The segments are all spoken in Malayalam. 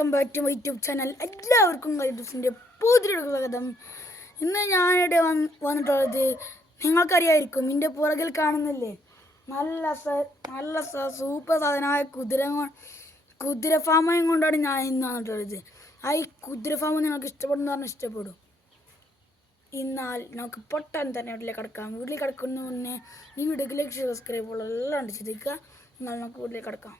Welcome back to my YouTube channel. എല്ലാവർക്കും യൂട്യൂബിൻ്റെ പുതിയൊരു സ്വാഗതം. ഇന്ന് ഞാനിവിടെ വന്നിട്ടുള്ളത് നിങ്ങൾക്കറിയായിരിക്കും, എൻ്റെ പുറകിൽ കാണുന്നില്ലേ നല്ല സൂപ്പർ സാധനമായ കുതിര ഫാമയും കൊണ്ടാണ് ഞാൻ ഇന്ന് വന്നിട്ടുള്ളത്. ഈ കുതിര ഫാം നിങ്ങൾക്ക് ഇഷ്ടപ്പെടുന്ന പറഞ്ഞാൽ ഇഷ്ടപ്പെടും. എന്നാൽ നമുക്ക് പൊട്ടാൻ തന്നെ വീട്ടിലേക്ക് കിടക്കാം. വീട്ടിലേക്ക് കിടക്കുന്ന മുന്നേ ഈ വീഡിയോയിലേക്ക് സബ്സ്ക്രൈബ് എല്ലാം ഉണ്ട് ചെയ്തേക്കുക. എന്നാൽ നമുക്ക് വീട്ടിലേക്ക് കിടക്കാം.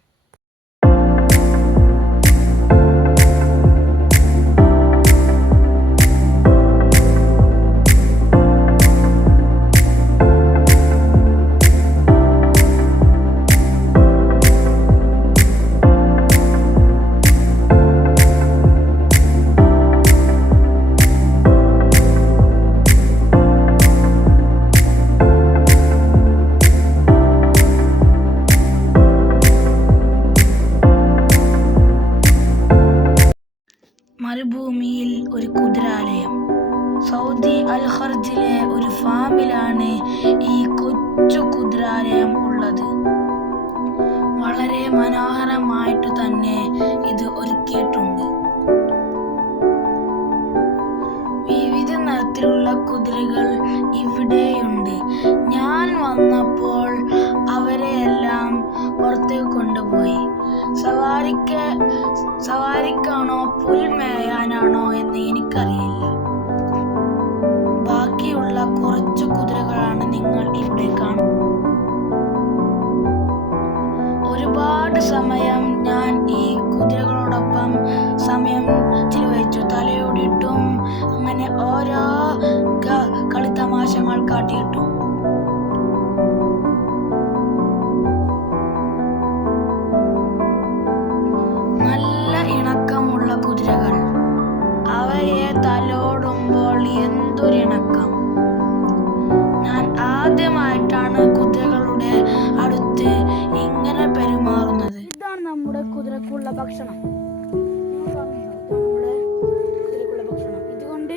മരുഭൂമിയിൽ ഒരു കുതിരാലയം. സൗദി അൽ ഖർജിലെ ഒരു ഫാമിലാണ് ഈ കൊച്ചു കുതിരാലയം ഉള്ളത്. വളരെ മനോഹരമായിട്ട് തന്നെ ഇത് ഒരുക്കിയിട്ടുണ്ട്. വിവിധ നിറത്തിലുള്ള കുതിരകൾ ഇവിടെയുണ്ട്. ഞാൻ വന്നപ്പോൾ അവരെയെല്ലാം പുറത്തേക്ക് കൊണ്ടുപോയി. സവാരിക്കാണോ പുൽമേയാനാണോ എന്ന് എനിക്കറിയില്ല. ബാക്കിയുള്ള കുറച്ചു കുതിരകളാണ് നിങ്ങൾ ഇവിടെ കാണുന്നത്. ഒരുപാട് സമയം ഞാൻ ഈ കുതിരകളോടൊപ്പം സമയം ചിലവഴിച്ചു. തലയോടിട്ടും അങ്ങനെ ഓരോ കളിത്തമാശകൾ കാട്ടിയിട്ടും. കുതിരകൾ അവയെ തലോടുമ്പോൾ എന്തൊരിണക്കം! ഞാൻ ആദ്യമായിട്ടാണ് കുതിരകളുടെ അടുത്ത് ഇങ്ങനെ പെരുമാറുന്നത്. ഇതാണ് നമ്മുടെ കുതിരക്കുള്ള ഭക്ഷണം. ഇതുകൊണ്ട്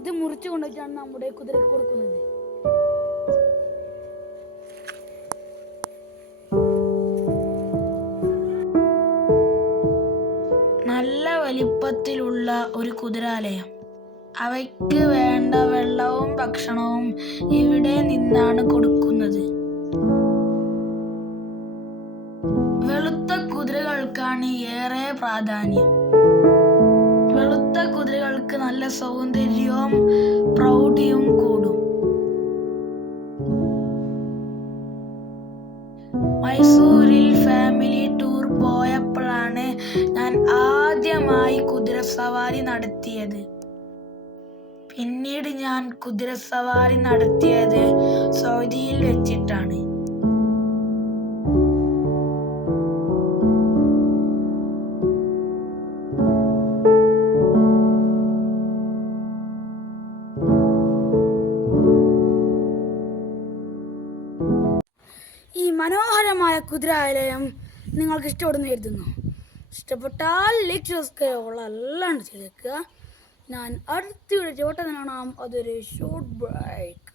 ഇത് മുറിച്ചു കൊണ്ടിട്ടാണ് നമ്മുടെ കുതിരക്ക് കൊടുക്കുന്നത്. നല്ല വലിപ്പത്തിലുള്ള ഒരു കുതിരാലയം. അവയ്ക്ക് വേണ്ട വെള്ളവും ഭക്ഷണവും ഇവിടെ നിന്നാണ് കൊടുക്കുന്നത്. വെളുത്ത കുതിരകൾക്കാണ് ഏറെ പ്രാധാന്യം. വെളുത്ത കുതിരകൾക്ക് നല്ല സൗന്ദര്യവും പ്രൗഢിയും കൂടും. മൈസൂരിൽ ഫാമിലി ടൂർ പോയപ്പോഴാണ് ഞാൻ ആദ്യമായി കുതിരസവാരി നടത്തിയത്. പിന്നീട് ഞാൻ കുതിരസവാരി നടത്തിയത് സൗദിയിൽ വെച്ചിട്ടാണ്. ഈ മനോഹരമായ കുതിരാലയം നിങ്ങൾക്ക് ഇഷ്ടപ്പെടുന്നു കരുതുന്നു. ഇഷ്ടപ്പെട്ടാൽ ലൈക്ക് സബ്സ്ക്രൈബ് എല്ലാം ചെയ്തേക്കുക. ഞാൻ അടുത്ത വീഡിയോ കാണാം. അതൊരു ഷോർട്ട് ബ്രേക്ക്.